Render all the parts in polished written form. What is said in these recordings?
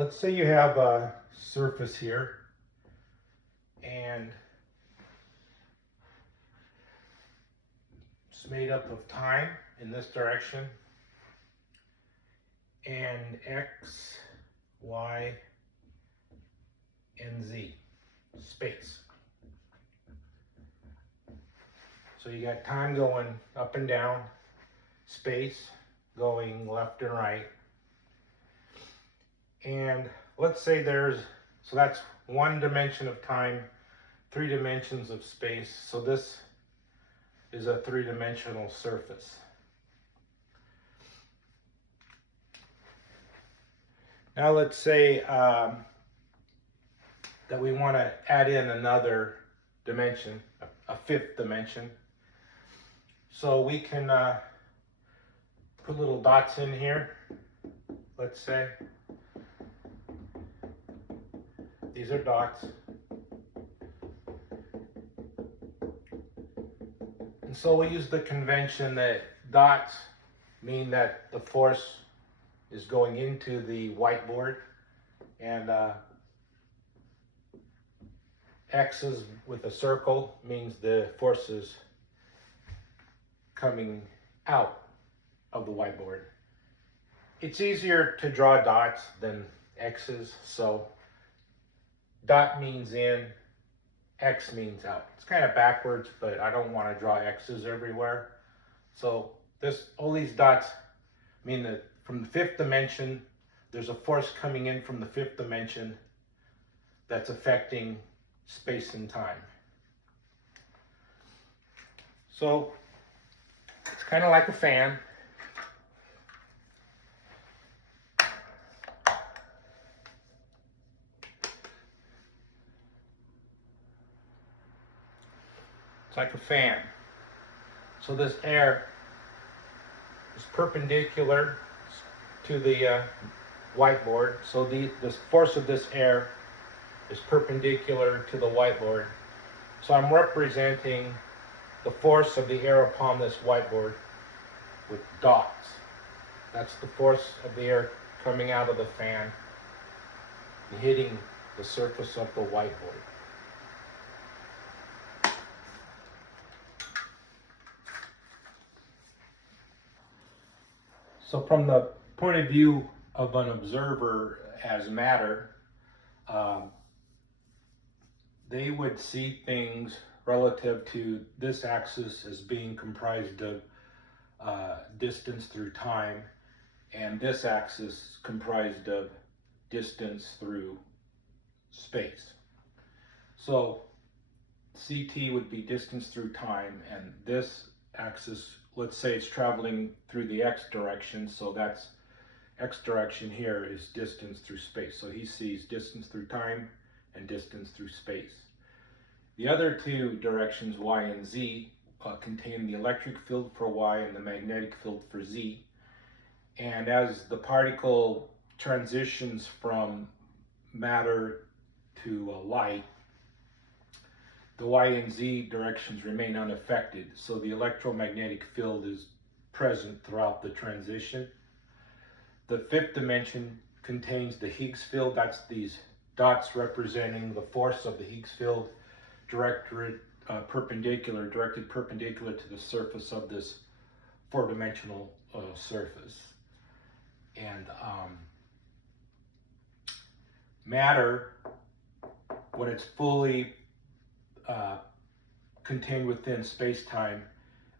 let's say you have a surface here and it's made up of time in this direction and X, Y, and Z, space. So you got time going up and down, space going left and right. And let's say so that's one dimension of time, 3 dimensions of space. So this is a 3-dimensional surface. Now let's say that we want to add in another dimension, a 5th dimension. So we can put little dots in here, let's say. These are dots. And so we use the convention that dots mean that the force is going into the whiteboard, and X's with a circle means the force is coming out of the whiteboard. It's easier to draw dots than X's, so dot means in, X means out. It's kind of backwards, but I don't want to draw X's everywhere. So all these dots mean that from the 5th dimension, there's a force coming in from the 5th dimension that's affecting space and time. So it's kind of like a fan. It's like a fan. So this air is perpendicular to the whiteboard. So the force of this air is perpendicular to the whiteboard. So I'm representing the force of the air upon this whiteboard with dots. That's the force of the air coming out of the fan and hitting the surface of the whiteboard. So from the point of view of an observer as matter, they would see things relative to this axis as being comprised of distance through time, and this axis comprised of distance through space. So CT would be distance through time, and this axis, let's say it's traveling through the X direction, so that's X direction here is distance through space. So he sees distance through time and distance through space. The other 2 directions, Y and Z, contain the electric field for Y and the magnetic field for Z. And as the particle transitions from matter to light, the Y and Z directions remain unaffected. So the electromagnetic field is present throughout the transition. The 5th dimension contains the Higgs field. That's these dots representing the force of the Higgs field directed perpendicular to the surface of this 4-dimensional surface. And matter, when it's fully contained within space-time,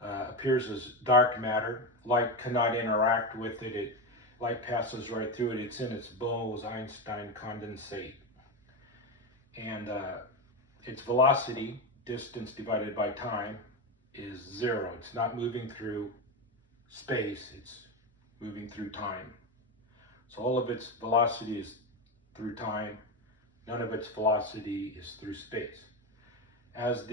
appears as dark matter. Light cannot interact with it. Light passes right through it. It's in its Bose-Einstein condensate. And its velocity, distance divided by time, is 0. It's not moving through space, it's moving through time. So all of its velocity is through time, none of its velocity is through space. As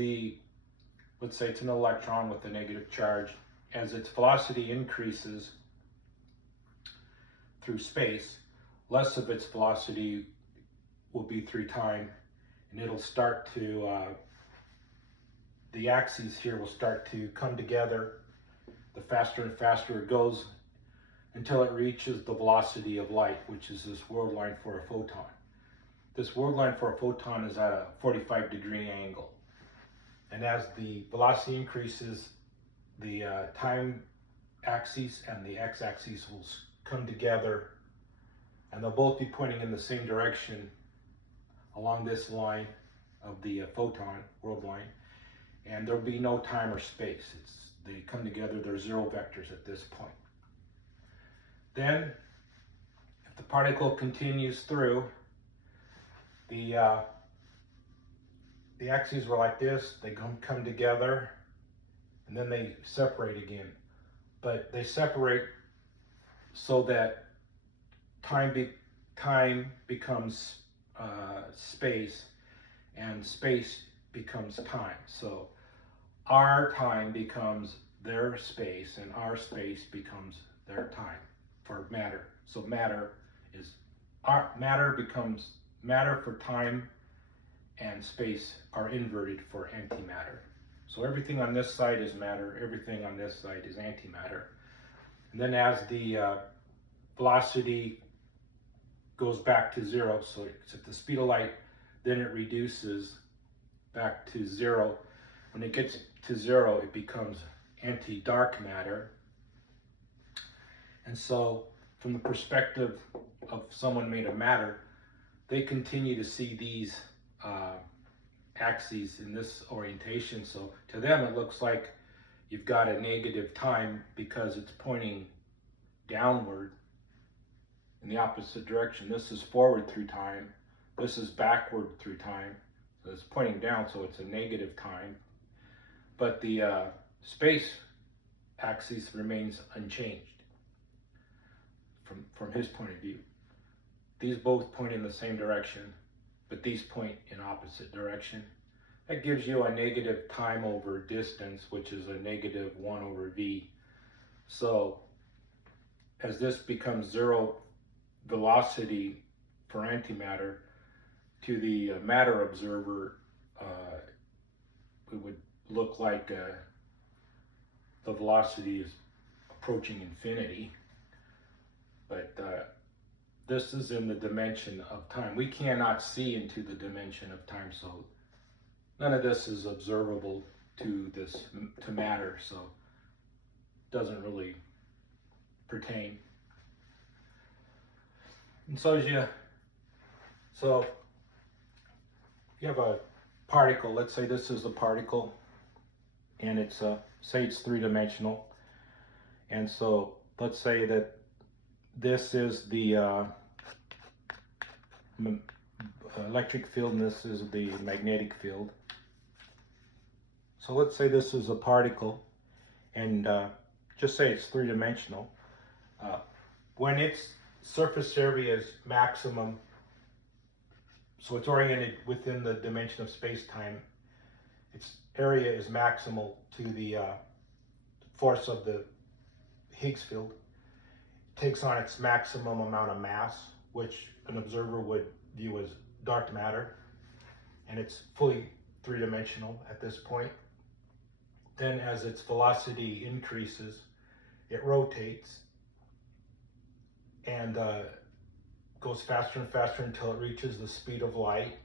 let's say it's an electron with a negative charge, as its velocity increases through space, less of its velocity will be through time, and it'll start to, the axes here will start to come together. The faster and faster it goes until it reaches the velocity of light, which is this world line for a photon. This world line for a photon is at a 45-degree angle. And as the velocity increases, the time axis and the x-axis will come together, and they'll both be pointing in the same direction along this line of the photon world line, and there'll be no time or space. They come together, they're zero vectors at this point. Then, if the particle continues through, the axes were like this, they come together, and then they separate again. But they separate so that time becomes space, and space becomes time. So our time becomes their space, and our space becomes their time for matter. So matter becomes matter for time, and space are inverted for antimatter. So everything on this side is matter, everything on this side is antimatter. And then as the velocity goes back to zero, so it's at the speed of light, then it reduces back to zero. When it gets to zero, it becomes anti-dark matter. And so from the perspective of someone made of matter, they continue to see these axes in this orientation. So to them it looks like you've got a negative time because it's pointing downward in the opposite direction. This is forward through time, this is backward through time, so it's pointing down, so it's a negative time. But the space axis remains unchanged from his point of view. These both point in the same direction, but these point in opposite direction. That gives you a negative time over distance, which is a negative 1 over v. So as this becomes zero velocity for antimatter, to the matter observer, it would look like the velocity is approaching infinity. But this is in the dimension of time. We cannot see into the dimension of time, so none of this is observable to matter, so it doesn't really pertain. And so you have a particle. Let's say this is a particle, and it's say it's three-dimensional. And so let's say that this is the electric field, and this is the magnetic field. So let's say this is a particle, and just say it's three-dimensional. When its surface area is maximum, so it's oriented within the dimension of space-time, its area is maximal to the force of the Higgs field. It takes on its maximum amount of mass, which an observer would view as dark matter, and it's fully three-dimensional at this point. Then as its velocity increases, it rotates and goes faster and faster until it reaches the speed of light.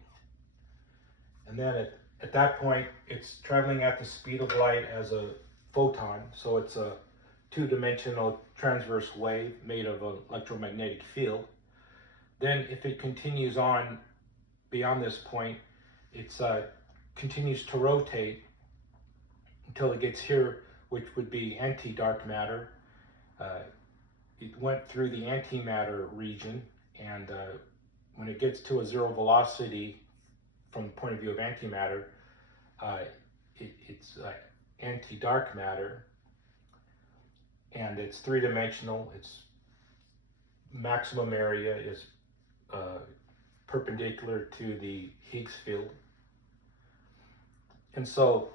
And then at that point, it's traveling at the speed of light as a photon, so it's a two-dimensional transverse wave made of an electromagnetic field. Then if it continues on beyond this point, it continues to rotate until it gets here, which would be anti-dark matter. It went through the antimatter region, and when it gets to a zero velocity from the point of view of antimatter, it's anti-dark matter, and it's three-dimensional. Its maximum area is perpendicular to the Higgs field. And so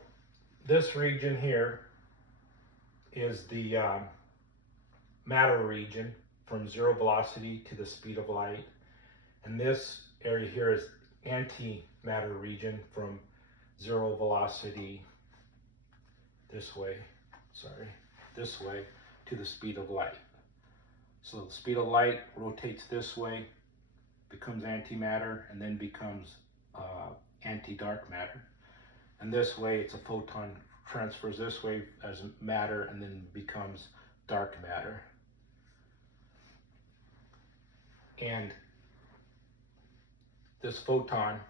this region here is the matter region from zero velocity to the speed of light. And this area here is antimatter region from zero velocity this way to the speed of light. So the speed of light rotates this way, becomes antimatter, and then becomes anti-dark matter. And this way, it's a photon transfers this way as matter and then becomes dark matter. And this photon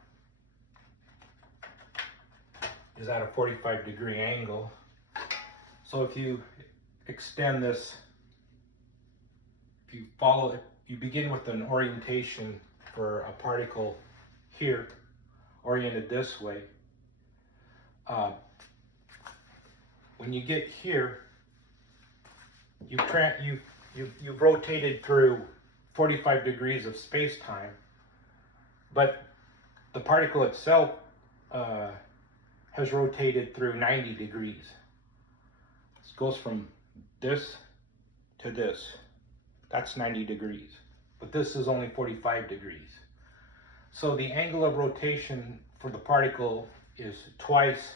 is at a 45-degree angle. So if you extend this, if you follow it, you begin with an orientation for a particle here, oriented this way. When you get here, you've rotated through 45 degrees of space-time, but the particle itself has rotated through 90 degrees. This goes from this to this. That's 90 degrees, but this is only 45 degrees. So the angle of rotation for the particle is twice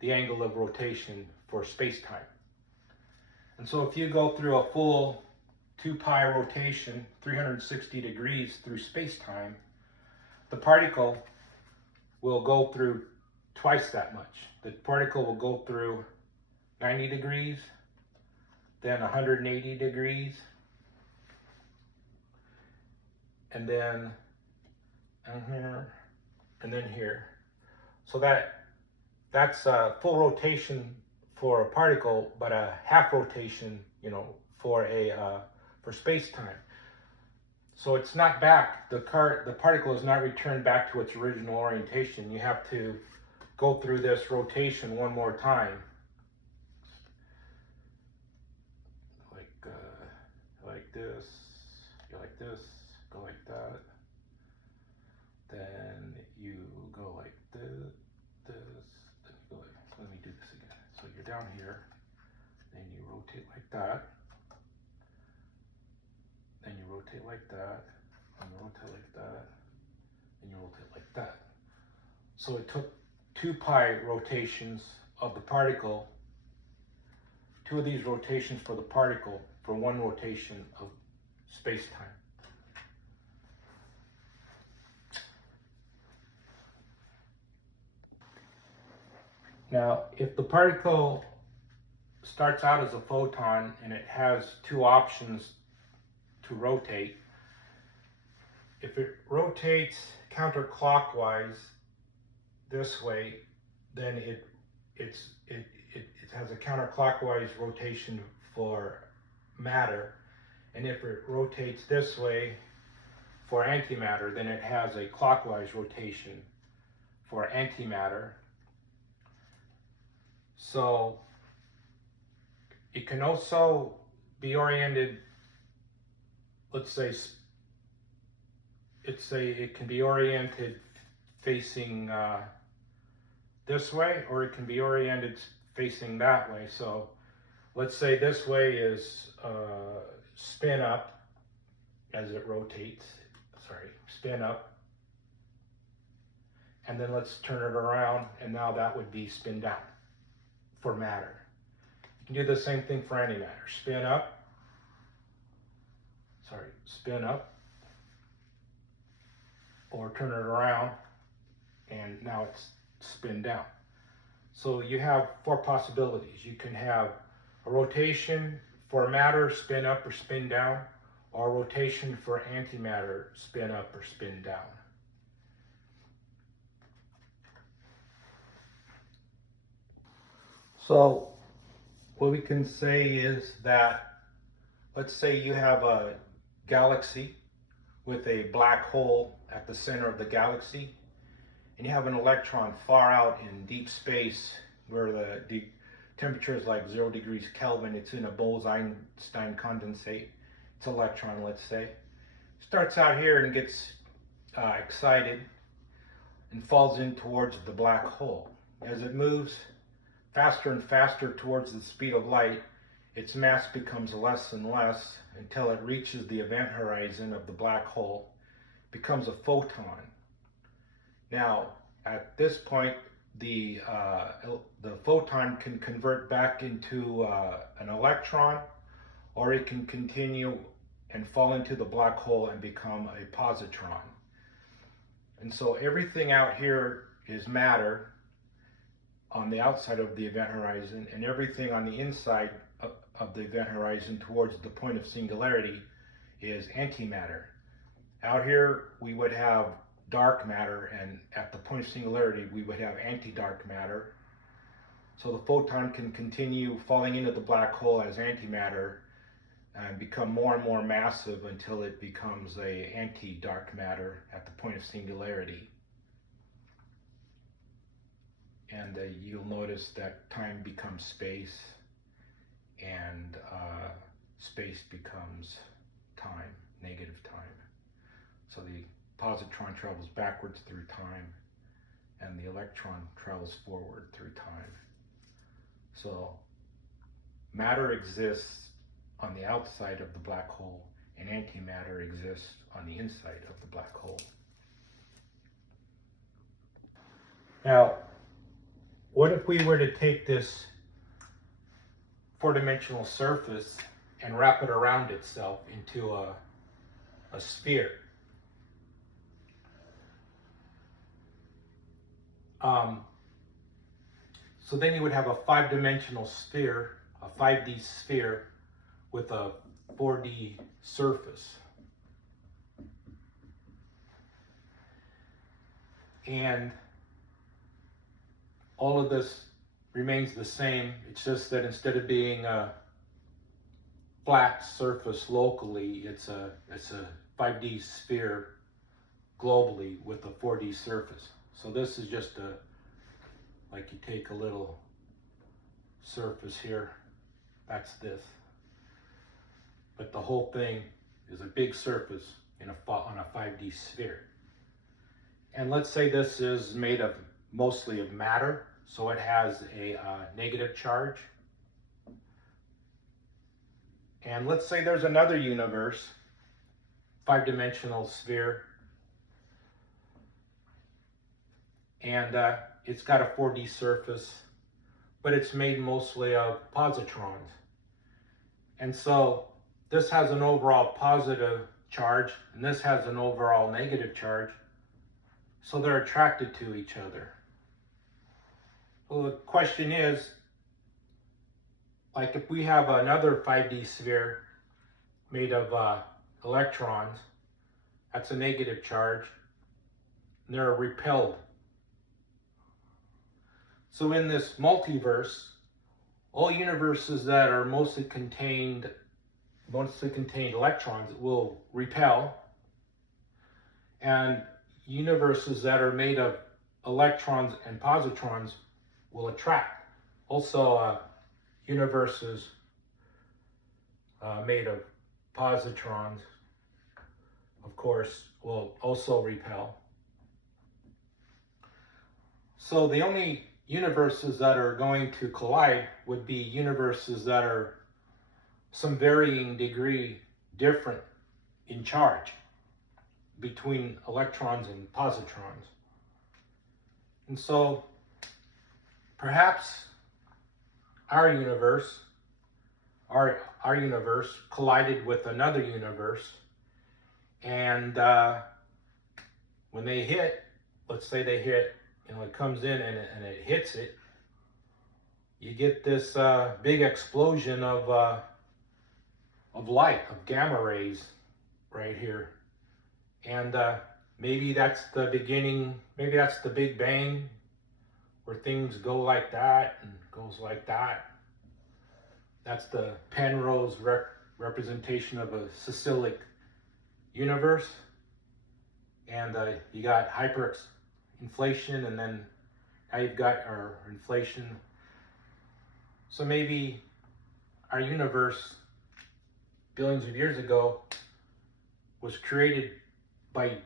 the angle of rotation for space-time. And so if you go through a full 2 pi rotation, 360 degrees through space-time, the particle will go through twice that much. The particle will go through 90 degrees, then 180 degrees, and then here, and then here. So that's a full rotation for a particle, but a half rotation, for space-time. So it's not back. The particle is not returned back to its original orientation. You have to go through this rotation one more time. Like this, you like this, go like that. Then you go like this, then you go like, let me do this again. So you're down here, then you rotate like that, then you rotate like that, and you rotate like that, and you rotate like that. So it took 2 pi rotations of the particle, 2 of these rotations for the particle, for 1 rotation of space-time. Now, if the particle starts out as a photon and it has 2 options to rotate, if it rotates counterclockwise this way, then it has a counterclockwise rotation for matter, and if it rotates this way for antimatter, then it has a clockwise rotation for antimatter. So it can also be oriented, let's say it can be oriented facing this way, or it can be oriented facing that way. So let's say this way is spin up as it rotates, spin up, and then let's turn it around, and now that would be spin down for matter. You can do the same thing for antimatter. Spin up, or turn it around, and now it's spin down. So you have 4 possibilities. You can have a rotation for matter, spin up or spin down, or a rotation for antimatter, spin up or spin down. So what we can say is that, let's say you have a galaxy with a black hole at the center of the galaxy, and you have an electron far out in deep space where the temperature is like 0 degrees Kelvin. It's in a Bose-Einstein condensate. It's an electron, let's say. Starts out here and gets excited and falls in towards the black hole. As it moves faster and faster towards the speed of light, its mass becomes less and less until it reaches the event horizon of the black hole, becomes a photon. Now, at this point, the photon can convert back into an electron, or it can continue and fall into the black hole and become a positron. And so everything out here is matter on the outside of the event horizon, and everything on the inside of the event horizon towards the point of singularity is antimatter. Out here we would have dark matter, and at the point of singularity we would have anti-dark matter. So the photon can continue falling into the black hole as antimatter and become more and more massive until it becomes a anti-dark matter at the point of singularity. And you'll notice that time becomes space, and space becomes time, negative time. So the positron travels backwards through time, and the electron travels forward through time. So matter exists on the outside of the black hole, and antimatter exists on the inside of the black hole. Now, what if we were to take this four-dimensional surface and wrap it around itself into a sphere? So then you would have a five-dimensional sphere, a 5D sphere with a 4D surface. And all of this remains the same. It's just that instead of being a flat surface locally, it's a 5D sphere globally with a 4D surface. So this is just like you take a little surface here, that's this. But the whole thing is a big surface on a 5D sphere. And let's say this is made of mostly of matter, so it has a negative charge. And let's say there's another universe, five-dimensional sphere, and it's got a 4D surface, but it's made mostly of positrons. And so this has an overall positive charge, and this has an overall negative charge, so they're attracted to each other. Well, the question is, like if we have another 5D sphere made of electrons, that's a negative charge, and they're repelled. So in this multiverse, all universes that are mostly contained electrons will repel, and universes that are made of electrons and positrons will attract. Also, universes made of positrons, of course, will also repel. So the only universes that are going to collide would be universes that are some varying degree different in charge between electrons and positrons. And so perhaps our universe collided with another universe, and when they hit, let's say they hit, it comes in and it hits it, you get this big explosion of light, of gamma rays right here. And maybe that's the beginning, maybe that's the Big Bang, where things go like that and goes like that. That's the Penrose representation of a cyclic universe. And you got hyperinflation, and then now you've got our inflation. So maybe our universe billions of years ago was created by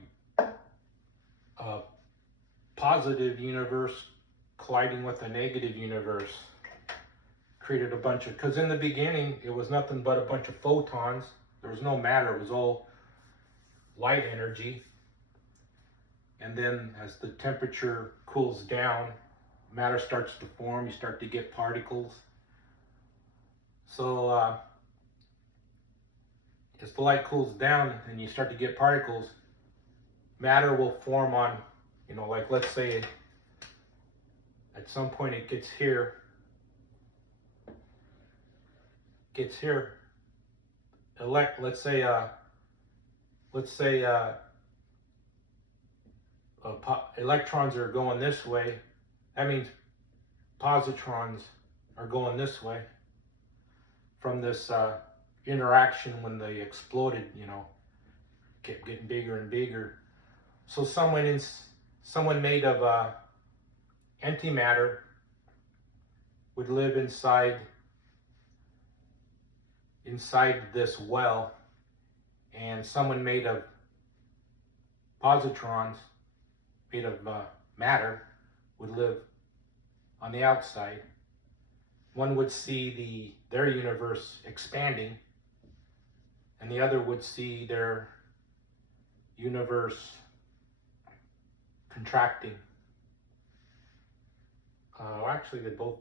a positive universe colliding with a negative universe. Created a bunch of, because in the beginning it was nothing but a bunch of photons. There was no matter, it was all light energy. And then as the temperature cools down, matter starts to form, you start to get particles. So as the light cools down and you start to get particles, matter will form on, like let's say at some point it gets here, let's say electrons are going this way. That means positrons are going this way from this interaction when they exploded, kept getting bigger and bigger. So someone made of antimatter would live inside this well, and someone made of positrons, made of matter, would live on the outside. One would see their universe expanding, and the other would see their universe contracting. Actually, they both,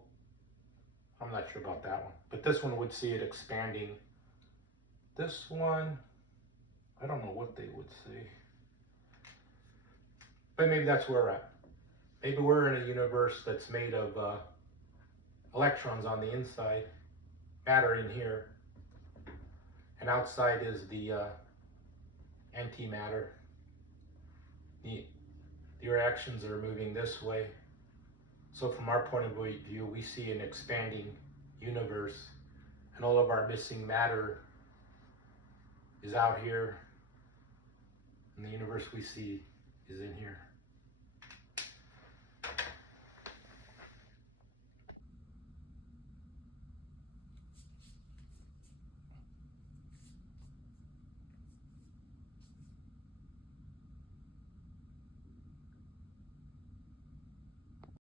I'm not sure about that one, but this one would see it expanding. This one, I don't know what they would see. But maybe that's where we're at. Maybe we're in a universe that's made of electrons on the inside, matter in here, and outside is the antimatter. The reactions are moving this way. So from our point of view, we see an expanding universe, and all of our missing matter is out here, and the universe we see is in here.